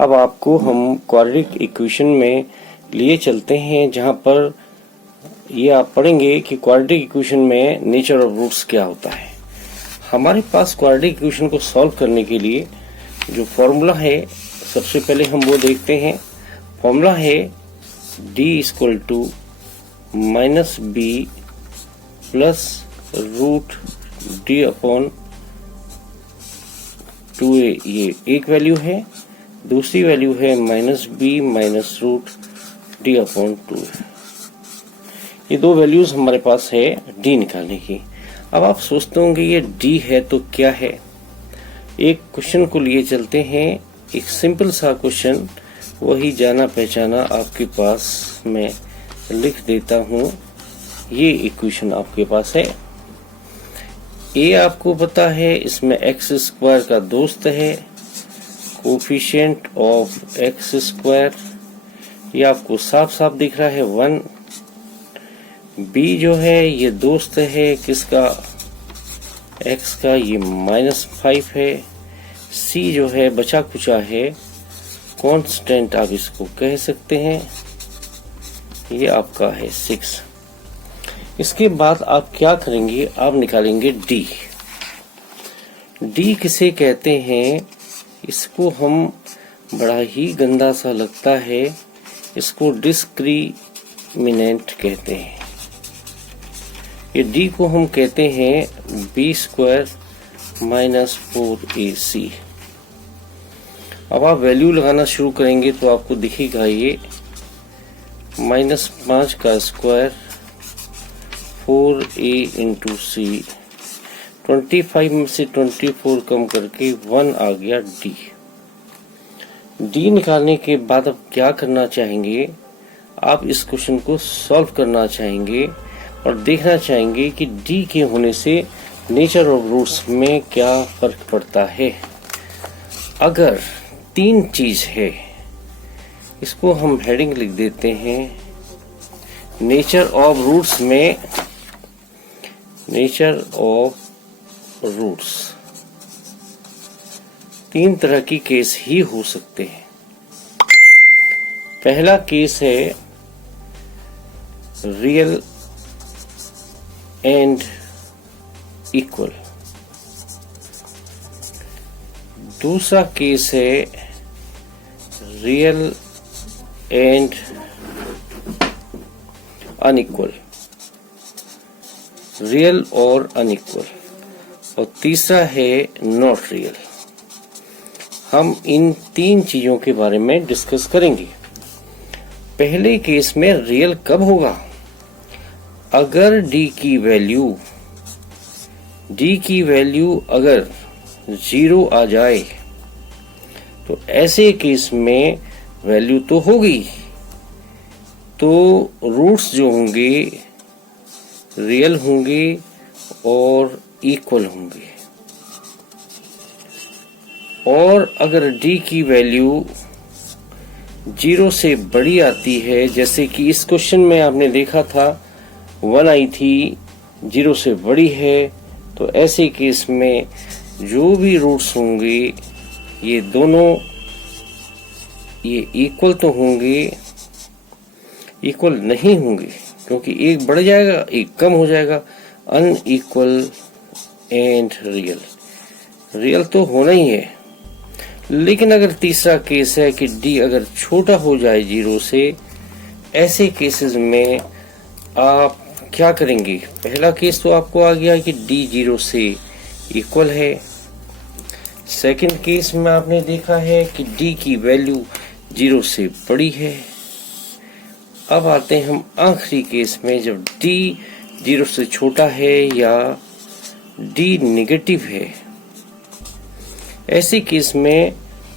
अब आपको हम क्वाड्रेटिक इक्वेशन में लिए चलते हैं, जहां पर ये आप पढ़ेंगे कि क्वाड्रेटिक इक्वेशन में नेचर ऑफ रूट्स क्या होता है। हमारे पास क्वाड्रेटिक इक्वेशन को सॉल्व करने के लिए जो फॉर्मूला है, सबसे पहले हम वो देखते हैं। फॉर्मूला है d equal to minus B plus root D upon 2a। ये एक वैल्यू है, दूसरी वैल्यू है minus B minus root D upon 2। ये दो वैल्यूज हमारे पास है d निकालने की। अब आप सोचते होंगे ये d है तो क्या है। एक क्वेश्चन को लिए चलते हैं, एक सिंपल सा क्वेश्चन, वही जाना पहचाना आपके पास मैं लिख देता हूँ। ये इक्वेशन आपके पास है। a आपको पता है, इसमें x स्क्वायर का दोस्त है, कोफिशिएंट ऑफ x स्क्वायर, ये आपको साफ साफ दिख रहा है 1। b जो है ये दोस्त है किसका, x का, ये -5 है। c जो है बचा कुचा है, कांस्टेंट आप इसको कह सकते हैं, ये आपका है 6। इसके बाद आप क्या करेंगे, आप निकालेंगे d। d किसे कहते हैं, इसको हम, बड़ा ही गंदा सा लगता है, इसको डिस्क्रिमिनेंट कहते हैं। ये d को हम कहते हैं b स्क्वायर माइनस 4ac। अब आप वैल्यू लगाना शुरू करेंगे तो आपको दिखेगा ये -5 का स्क्वायर 4a इंटू c। 25 में से 24 कम करके 1 आ गया d। d निकालने के बाद अब क्या करना चाहेंगे, आप इस क्वेश्चन को सॉल्व करना चाहेंगे और देखना चाहेंगे कि d के होने से नेचर ऑफ रूट्स में क्या फर्क पड़ता है। अगर 3 चीज है, इसको हम हेडिंग लिख देते हैं, नेचर ऑफ रूट्स में, नेचर ऑफ रूट्स 3 तरह की केस ही हो सकते हैं। पहला केस है रियल एंड इक्वल। दूसरा केस है रियल एंड अनइक्वल, रियल और अनइक्वल। और तीसरा है नॉट रियल। हम इन 3 चीजों के बारे में डिस्कस करेंगे। पहले केस में रियल कब होगा, अगर d की वैल्यू अगर 0 आ जाए, तो ऐसे केस में वैल्यू तो होगी, तो रूट्स जो होंगे रियल होंगे और इक्वल होंगे। और अगर d की वैल्यू 0 से बड़ी आती है, जैसे कि इस क्वेश्चन में आपने देखा था 1 आई थी, 0 से बड़ी है, तो ऐसे केस में जो भी रूट्स होंगे ये दोनों, ये इक्वल तो होंगे, इक्वल नहीं होंगे, क्योंकि एक बढ़ जाएगा एक कम हो जाएगा। अनइक्वल एंड रियल, रियल तो होना ही है। लेकिन अगर तीसरा केस है कि d अगर छोटा हो जाए 0 से, ऐसे केसेस में आप क्या करेंगे। पहला केस तो आपको आ गया कि d 0 से इक्वल है। सेकंड केस में आपने देखा है कि d की वैल्यू 0 से बड़ी है। अब आते हैं हम आखिरी केस में, जब d 0 से छोटा है या d नेगेटिव है। ऐसे केस में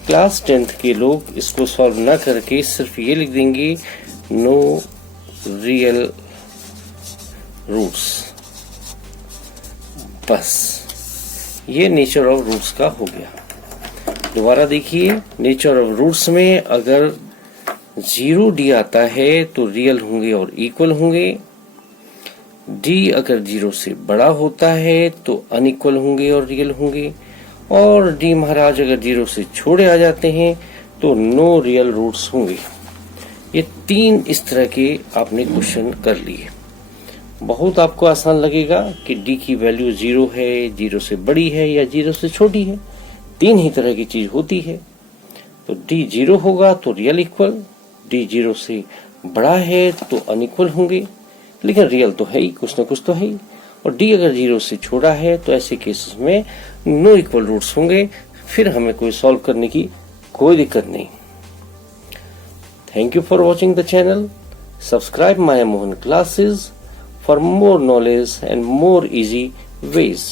क्लास 10th के लोग इसको सॉल्व ना करके सिर्फ ये लिख देंगे नो रियल रूट्स, बस। ये नेचर ऑफ रूट्स का हो गया। दोबारा देखिए, नेचर ऑफ रूट्स में अगर 0d आता है तो रियल होंगे और इक्वल होंगे। d अगर 0 से बड़ा होता है तो अनइक्वल होंगे और रियल होंगे। और d महाराज अगर 0 से छोटे आ जाते हैं तो नो रियल रूट्स होंगे। ये 3 इस तरह के आपने क्वेश्चन कर लिए। बहुत आपको आसान लगेगा कि डी की वैल्यू 0 है, 0 से बड़ी है या 0 से छोटी है। 3 ही तरह की चीज होती है। तो डी 0 होगा तो रियल इक्वल, डी 0 से बड़ा है तो अनइक्वल होंगे, लेकिन रियल तो है ही, कुछ ना कुछ तो है ही। और डी अगर 0 से छोटा है तो ऐसे केसेस में नो इक्वल रूट्स होंगे, फिर हमें कोई सॉल्व करने की कोई दिक्कत नहीं। Thank you for watching the channel. Subscribe Maya Mohan classes for more knowledge and more easy ways.